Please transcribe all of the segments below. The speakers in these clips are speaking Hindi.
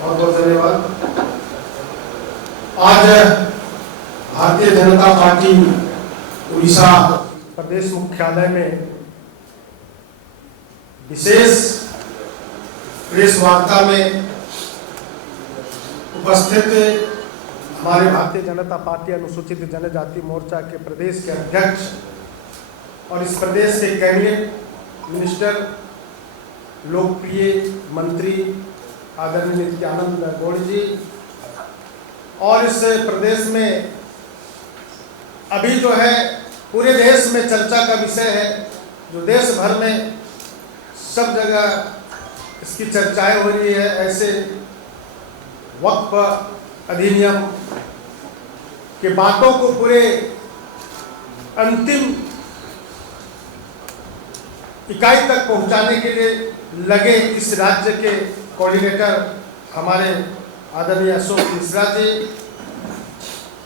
बहुत बहुत धन्यवाद। आज भारतीय जनता पार्टी उड़ीसा प्रदेश मुख्यालय में विशेष प्रेस वार्ता में उपस्थित हमारे भारतीय जनता पार्टी अनुसूचित जनजाति मोर्चा के प्रदेश के अध्यक्ष और इस प्रदेश के कैबिनेट मिनिस्टर, लोकप्रिय मंत्री आदरणीय नित्यानंद गौड़ जी, और इस प्रदेश में अभी जो है पूरे देश में चर्चा का विषय है, जो देश भर में सब जगह इसकी चर्चाएं हो रही है, ऐसे वक्फ अधिनियम के बातों को पूरे अंतिम इकाई तक पहुंचाने के लिए लगे इस राज्य के कोऑर्डिनेटर हमारे आदरणीय अशोक मिश्रा जी,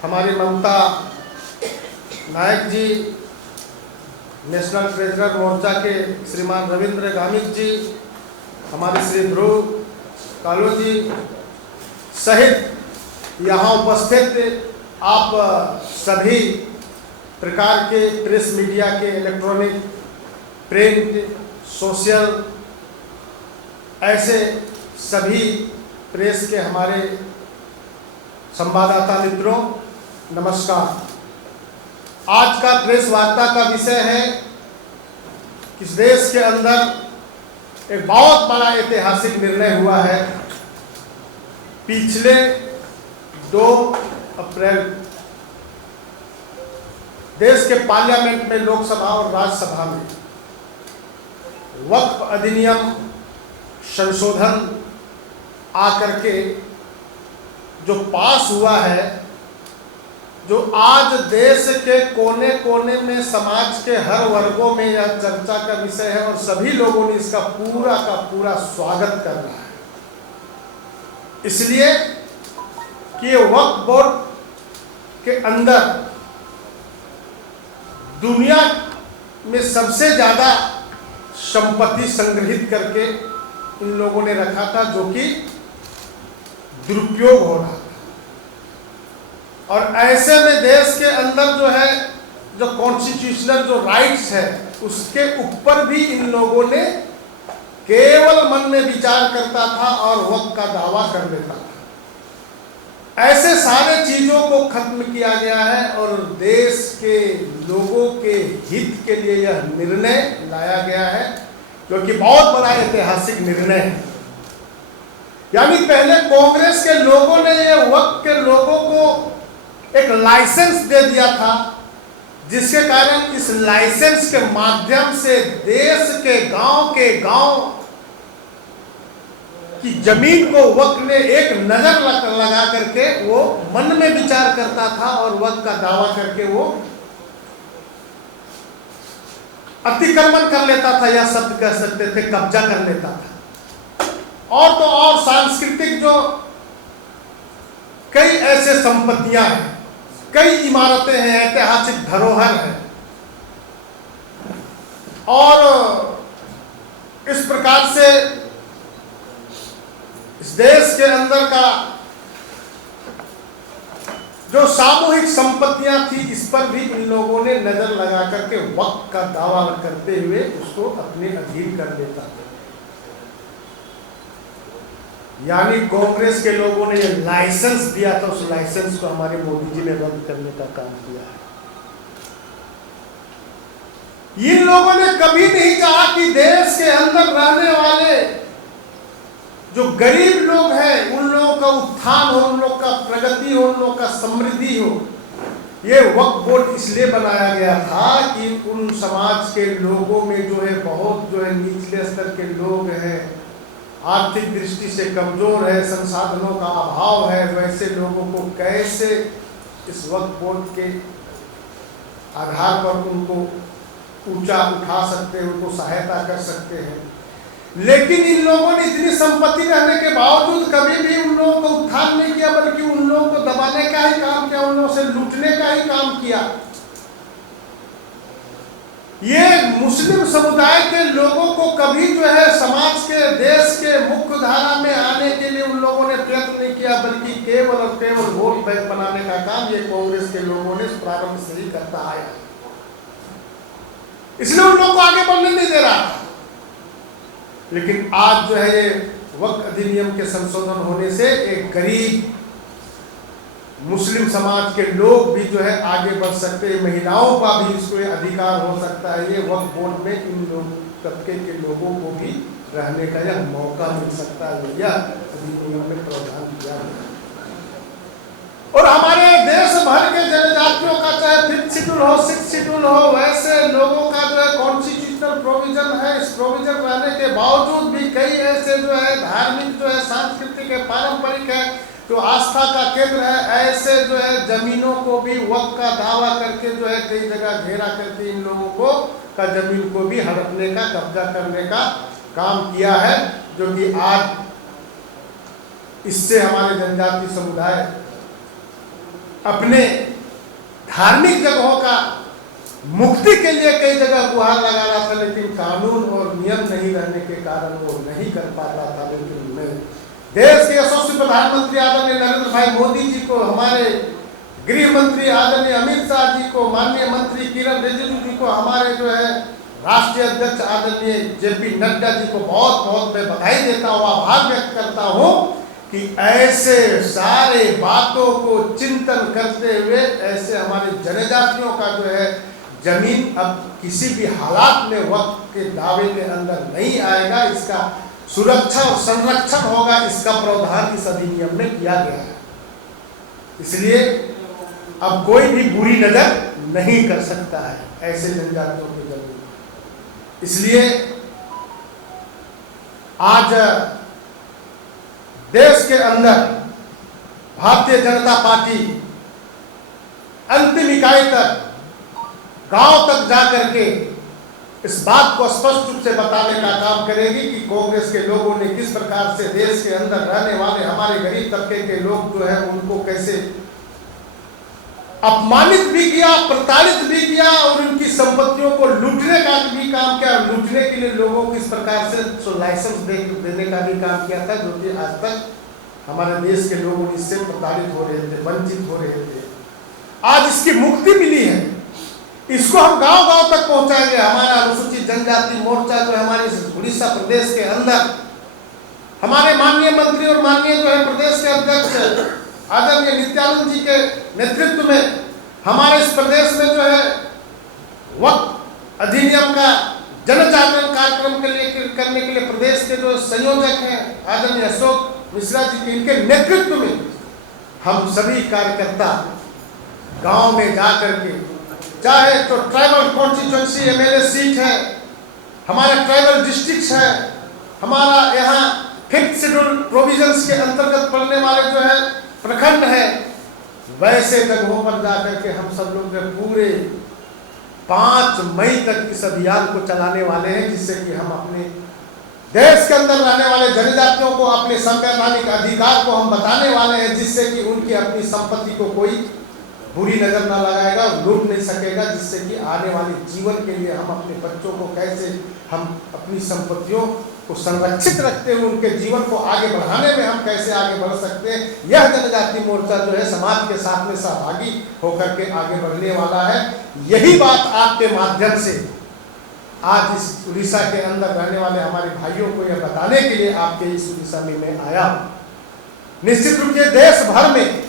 हमारे ममता नायक जी, नेशनल ट्रेजरर मोर्चा के श्रीमान रविंद्र गामित जी, हमारे श्री ध्रुव कालो जी सहित यहाँ उपस्थित आप सभी प्रकार के प्रेस मीडिया के, इलेक्ट्रॉनिक, प्रिंट, सोशल, ऐसे सभी प्रेस के हमारे संवाददाता मित्रों, नमस्कार। आज का प्रेस वार्ता का विषय है कि इस देश के अंदर एक बहुत बड़ा ऐतिहासिक निर्णय हुआ है। पिछले 2 अप्रैल देश के पार्लियामेंट में, लोकसभा और राज्यसभा में वक्फ अधिनियम संशोधन आकर के जो पास हुआ है, जो आज देश के कोने कोने में, समाज के हर वर्गों में यह चर्चा का विषय है और सभी लोगों ने इसका पूरा का पूरा स्वागत करना है। इसलिए कि वक्फ बोर्ड के अंदर दुनिया में सबसे ज्यादा संपत्ति संग्रहित करके इन लोगों ने रखा था, जो कि दुरुपयोग हो रहा था। और ऐसे में देश के अंदर जो है, जो कॉन्स्टिट्यूशनल जो राइट्स है, उसके ऊपर भी इन लोगों ने केवल मन में विचार करता था और वक्त का दावा कर देता था। ऐसे सारे चीजों को खत्म किया गया है और देश के लोगों के हित के लिए यह निर्णय लाया गया है, जो कि बहुत बड़ा ऐतिहासिक निर्णय है। यानी पहले कांग्रेस के लोगों ने यह वक्त के लोगों को एक लाइसेंस दे दिया था, जिसके कारण इस लाइसेंस के माध्यम से देश के गांव की जमीन को वक्त ने एक नजर लगा करके वो मन में विचार करता था और वक्त का दावा करके वो अतिक्रमण कर लेता था, या शब्द कह सकते थे कब्जा कर लेता था। और तो और सांस्कृतिक जो कई ऐसे संपत्तियां हैं, कई इमारतें हैं, ऐतिहासिक धरोहर है, और इस प्रकार से इस देश के अंदर का जो सामूहिक संपत्तियां थी, इस पर भी इन लोगों ने नजर लगा करके वक्त का दावा करते हुए उसको अपने अधीन कर लेता था। यानी कांग्रेस के लोगों ने ये लाइसेंस दिया था, उस लाइसेंस को हमारे मोदी जी ने रद्द करने का काम किया है। इन लोगों ने कभी नहीं चाहा कि देश के अंदर रहने वाले जो गरीब लोग हैं, उन लोगों का उत्थान हो, उन लोगों का प्रगति हो, उन लोगों का समृद्धि हो। ये वक्फ बोर्ड इसलिए बनाया गया था कि उन समाज के लोगों में जो है, बहुत जो है निचले स्तर के लोग हैं, आर्थिक दृष्टि से कमजोर है, संसाधनों का अभाव है, वैसे लोगों को कैसे इस वक्फ बोर्ड के आधार पर उनको ऊंचा उठा सकते हैं, उनको सहायता कर सकते हैं। लेकिन इन लोगों ने इतनी संपत्ति रहने के बावजूद कभी भी उन लोगों को उत्थान नहीं किया, बल्कि उन लोगों को दबाने का ही काम किया, उन लोगों से लूटने का ही काम किया। ये मुस्लिम समुदाय के लोगों को कभी जो है समाज के, देश के मुख्य धारा में आने के लिए उन लोगों ने प्रयत्न नहीं किया, बल्कि केवल और केवल वोट बैंक बनाने का काम ये कांग्रेस के लोगों ने प्रारंभ से ही करता आया। इसलिए उन लोगों को आगे बढ़ने नहीं दे रहा। लेकिन आज जो है ये वक्फ अधिनियम के संशोधन होने से एक गरीब मुस्लिम समाज के लोग भी जो है आगे बढ़ सकते हैं, महिलाओं का भी इसको अधिकार हो सकता है। ये वक्फ बोर्ड में इन तबके के लोगों को भी रहने का यह मौका मिल सकता है, यह अधिनियम में प्रावधान किया गया। और हमारे देश भर के जनजातियों का चाहे 5th शेड्यूल हो, 6th शेड्यूल हो, वैसे लोगों का जो है कॉन्स्टिट्यूशनल प्रोविजन है। इस प्रोविजन रहने के बावजूद भी कई ऐसे जो है धार्मिक, जो है सांस्कृतिक है, पारंपरिक है, जो आस्था का केंद्र है, ऐसे जो है जमीनों को भी वक्फ का दावा करके जो है कई जगह घेरा करके इन लोगों को का जमीन को भी हड़पने का, कब्जा करने का काम किया है, जो कि आज इससे हमारे जनजातीय समुदाय अपने धार्मिक जगहों का मुक्ति के लिए कई जगह गुहार लगा रहा था, लेकिन कानून और नियम नहीं रहने के कारण वो नहीं कर पाता था। लेकिन मैं देश के यशस्वी प्रधानमंत्री आदरणीय नरेंद्र भाई मोदी जी को, हमारे गृह मंत्री आदरणीय अमित शाह जी को, माननीय मंत्री किरण रिजिजू जी को, हमारे जो है राष्ट्रीय अध्यक्ष आदरणीय JP नड्डा जी को बहुत बहुत मैं बधाई देता हूँ, आभार व्यक्त करता हूँ कि ऐसे सारे बातों को चिंतन करते हुए ऐसे हमारे जनजातियों का जो है जमीन अब किसी भी हालात में वक्फ के दावे के अंदर नहीं आएगा, इसका सुरक्षा और संरक्षण होगा, इसका प्रावधान इस अधिनियम में किया गया है। इसलिए अब कोई भी बुरी नजर नहीं कर सकता है ऐसे जनजातियों के जमीन। इसलिए आज देश के अंदर भारतीय जनता पार्टी अंतिम इकाई तक, गांव तक जाकर के इस बात को स्पष्ट रूप से बताने का काम करेगी कि कांग्रेस के लोगों ने किस प्रकार से देश के अंदर रहने वाले हमारे गरीब तबके के लोग जो है उनको कैसे अपमानित भी किया, प्रताड़ित भी किया और उनकी संपत्तियों को लूटने का भी काम किया। लूटने के लिए लोगों को इस प्रकार से लाइसेंस देने का भी काम किया था, जो कि आज तक हमारे देश के लोग इससे प्रताड़ित हो रहे थे, वंचित हो रहे थे। आज इसकी मुक्ति मिली है, इसको हम गांव गांव तक पहुंचाएंगे। हमारा अनुसूचित जनजाति मोर्चा जो हमारे उड़ीसा प्रदेश के अंदर हमारे माननीय मंत्री और माननीय जो है प्रदेश के अध्यक्ष आदरणीय नित्यानंद जी के नेतृत्व में हमारे इस प्रदेश में जो है वक्फ अधिनियम का जन जागरण कार्यक्रम के लिए करने के लिए प्रदेश के जो संयोजक हैं आदरणीय अशोक मिश्रा जी के, इनके नेतृत्व में हम सभी कार्यकर्ता गांव में जाकर के, चाहे तो ट्राइबल कॉन्स्टिट्यूंसी MLA सीट है, हमारे ट्राइबल डिस्ट्रिक्ट है, हमारा यहाँ 5th शेड्यूल प्रोविजंस के अंतर्गत पड़ने वाले जो है प्रखंड है, वैसे जगहों पर जाकर के हम सब लोग पूरे 5 मई तक इस अभियान को चलाने वाले हैं, जिससे कि हम अपने देश के अंदर रहने वाले जनजातियों को अपने संवैधानिक अधिकार को हम बताने वाले हैं, जिससे कि उनकी अपनी संपत्ति को कोई बुरी नजर ना लगाएगा, लूट नहीं सकेगा, जिससे कि आने वाले जीवन के लिए हम अपने बच्चों को कैसे हम अपनी संपत्तियों को संरक्षित रखते हुए उनके जीवन को आगे बढ़ाने में हम कैसे आगे बढ़ सकते हैं। यह जनजाति मोर्चा जो है समाज के साथ में सहभागी होकर के आगे बढ़ने वाला है। यही बात आपके माध्यम से आज इस उड़ीसा के अंदर रहने वाले हमारे भाइयों को यह बताने के लिए आपके इस उड़ीसा में मैं आया। निश्चित रूप से देश भर में,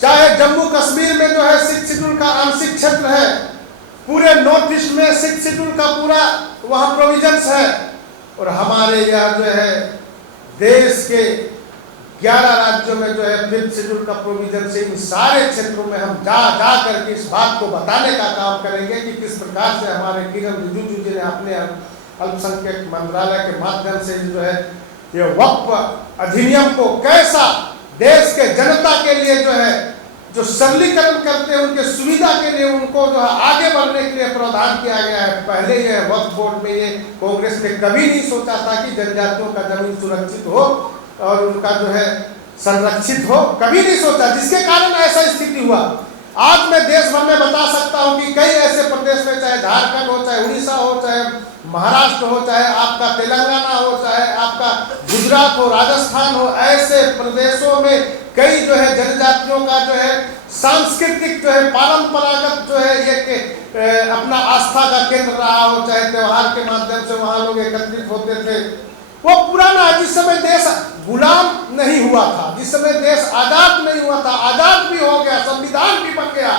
चाहे जम्मू कश्मीर में जो है 6th शेड्यूल का आंशिक क्षेत्र है, पूरे नॉर्थ ईस्ट में 6th शेड्यूल का पूरा वहां प्रोविजंस है, और हमारे यहाँ जो है देश के 11 राज्यों में जो है 5th शेड्यूल का प्रोविजन से इन सारे क्षेत्रों में हम जा करके इस बात को बताने का काम करेंगे कि किस प्रकार से हमारे किरण रिजिजू जी ने अपने अल्पसंख्यक मंत्रालय के माध्यम से जो है ये वक्फ अधिनियम को कैसा देश के जनता के लिए जो है जो सरलीकरण करते हैं, उनके सुविधा के लिए उनको जो है आगे बढ़ने के लिए प्रावधान किया गया है। पहले यह वक्फ बोर्ड में ये कांग्रेस ने कभी नहीं सोचा था कि जनजातियों का जमीन सुरक्षित हो और उनका जो है संरक्षित हो, कभी नहीं सोचा, जिसके कारण ऐसा स्थिति हुआ। आज मैं देश भर में बता सकता हूं कि कई ऐसे प्रदेश में, चाहे झारखंड हो, चाहे उड़ीसा हो, चाहे महाराष्ट्र हो, चाहे आपका तेलंगाना हो, चाहे आपका गुजरात हो, राजस्थान हो, ऐसे प्रदेशों में कई जो है जनजातियों का जो है सांस्कृतिक जो है परंपरागत जो है एक अपना आस्था का केंद्र रहा हो, चाहे त्योहार के माध्यम से वहां लोग एकत्रित होते थे। वो पुराना, जिस समय देश गुलाम नहीं हुआ था, जिस समय देश आजाद नहीं हुआ था, आजाद भी हो गया, संविधान भी बन गया,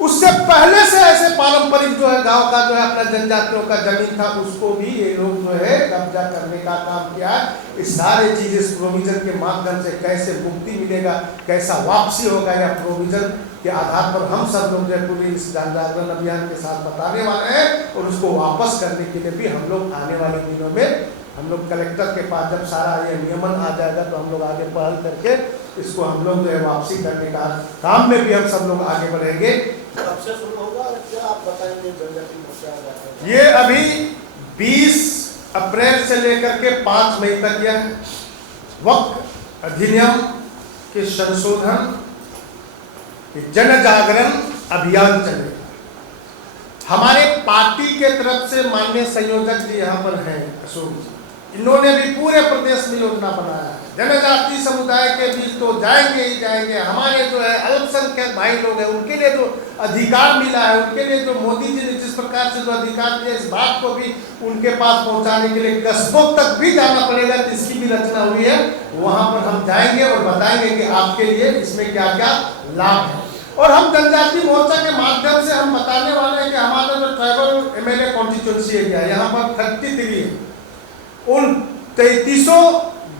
उससे पहले से ऐसे पारंपरिक जो है गांव का जो है अपना जनजातियों का जमीन था, उसको भी ये लोग जो है कब्जा करने का काम किया है। इस सारे चीज इस प्रोविजन के माध्यम से कैसे मुक्ति मिलेगा, कैसा वापसी होगा, या प्रोविजन के आधार पर हम सब लोग जो पूरे इस जन जागरण अभियान के साथ बताने वाले हैं, और उसको वापस करने के लिए भी हम लोग आने वाले दिनों में हम लोग कलेक्टर के पास जब सारा ये नियमन आ जाएगा तो हम लोग आगे पहल करके इसको हम लोग जो है वापसी करने का काम में भी हम सब लोग आगे बढ़ेंगे। कब से शुरू होगा, क्या आप बताएंगे? जनजाति मोर्चा ये अभी 20 अप्रैल से लेकर के 5 मई तक यह वक्फ अधिनियम के संशोधन जन जागरण अभियान चलेगा। हमारे पार्टी के तरफ से माननीय संयोजक जी यहाँ पर हैं, अशोक जी, इन्होंने भी पूरे प्रदेश में योजना बनाया है। जनजाति समुदाय के बीच तो जाएंगे ही जाएंगे। हमारे जो है अल्पसंख्यक भाई लोग हैं, उनके लिए जो अधिकार मिला है, उनके लिए जो मोदी जी ने जिस प्रकार से जो अधिकार दिया, इस बात को भी उनके पास पहुंचाने के लिए कस्बों तक भी जाना पड़ेगा, जिसकी भी रचना हुई है वहां पर हम जाएंगे और बताएंगे कि आपके लिए इसमें क्या क्या लाभ है। और हम जनजाति मोर्चा के माध्यम से हम बताने वाले हैं कि हमारा जो ट्राइबल एमएलए कॉन्स्टिट्यूंसी एरिया यहाँ पर 33 है, उन 33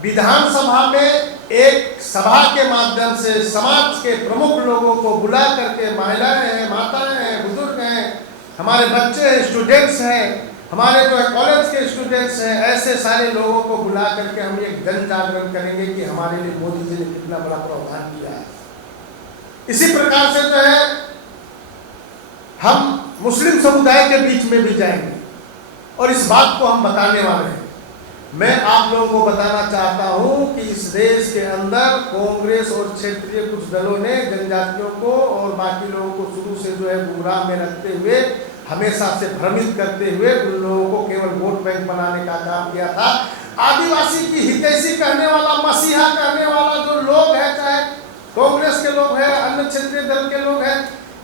विधानसभा में एक सभा के माध्यम से समाज के प्रमुख लोगों को बुला करके, महिलाएं हैं, माताएं हैं, बुजुर्ग हैं, हमारे बच्चे हैं, स्टूडेंट्स हैं, हमारे जो है कॉलेज के स्टूडेंट्स हैं, ऐसे सारे लोगों को बुला करके हम एक जन जागरण करेंगे कि हमारे लिए मोदी जी ने कितना बड़ा प्रावधान किया है। इसी प्रकार से जो है हम मुस्लिम समुदाय के बीच में भी जाएंगे और इस बात को हम बताने वाले हैं। मैं आप लोगों को बताना चाहता हूं कि इस देश के अंदर कांग्रेस और क्षेत्रीय कुछ दलों ने जनजातियों को और बाकी लोगों को शुरू से जो है गुमराह में रखते हुए, हमेशा से भ्रमित करते हुए उन लोगों को केवल वोट बैंक बनाने का काम किया था। आदिवासी की हितैषी कहने वाला, मसीहा कहने वाला जो लोग है, चाहे कांग्रेस के लोग हैं, अन्य क्षेत्रीय दल के लोग हैं,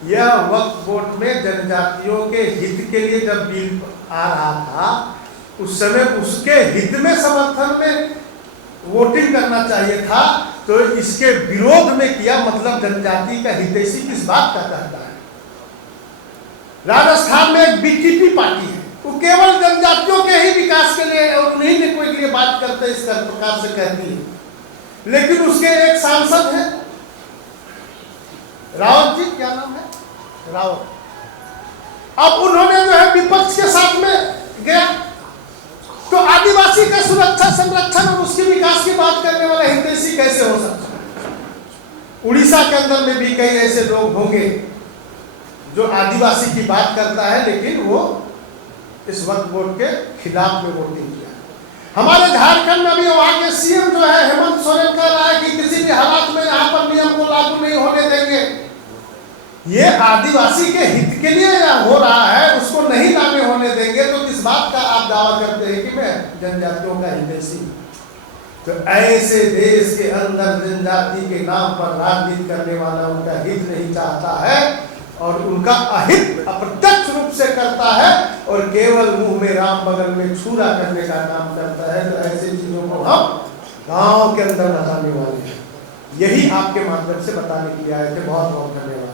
यह वक्फ बोर्ड में जनजातियों के हित के लिए जब बिल आ रहा था, उस समय उसके हित में समर्थन में वोटिंग करना चाहिए था, तो इसके विरोध में किया। मतलब जनजाति का हितैषी किस बात का कहता है? राजस्थान में एक बीटीपी पार्टी है, वो केवल जनजातियों के ही विकास के लिए और उन्हीं ने कोई लिए बात करते इस प्रकार से कहती है। लेकिन उसके एक सांसद है रावत जी, क्या नाम है, रावत, अब उन्होंने जो है विपक्ष के साथ में गया, तो आदिवासी का सुरक्षा, संरक्षण और उसके विकास की बात करने वाला हितैषी कैसे हो सकता है? उड़ीसा के अंदर में भी कई ऐसे लोग होंगे जो आदिवासी की बात करता है, लेकिन वो इस वक्फ बोर्ड के खिलाफ में वोटिंग किया। हमारे झारखंड में भी वहां के सीएम जो है हेमंत सोरेन कह रहा है कि किसी भी हालात में यहाँ पर नियम को लागू नहीं होने देंगे। ये आदिवासी के हित के लिए या हो रहा है, उसको नहीं लागू होने देंगे, तो किस बात का आप दावा करते हैं कि मैं जनजातियों का हितैषी? तो ऐसे देश के अंदर जनजाति के नाम पर राजनीति करने वाला उनका हित नहीं चाहता है और उनका अहित अप्रत्यक्ष रूप से करता है और केवल मुंह में राम बगल में छुरा करने का काम करता है। तो ऐसी चीजों को हम गांव के अंदर बताने वाले हैं, यही आपके माध्यम से बताने के लिए आए थे। बहुत बहुत धन्यवाद।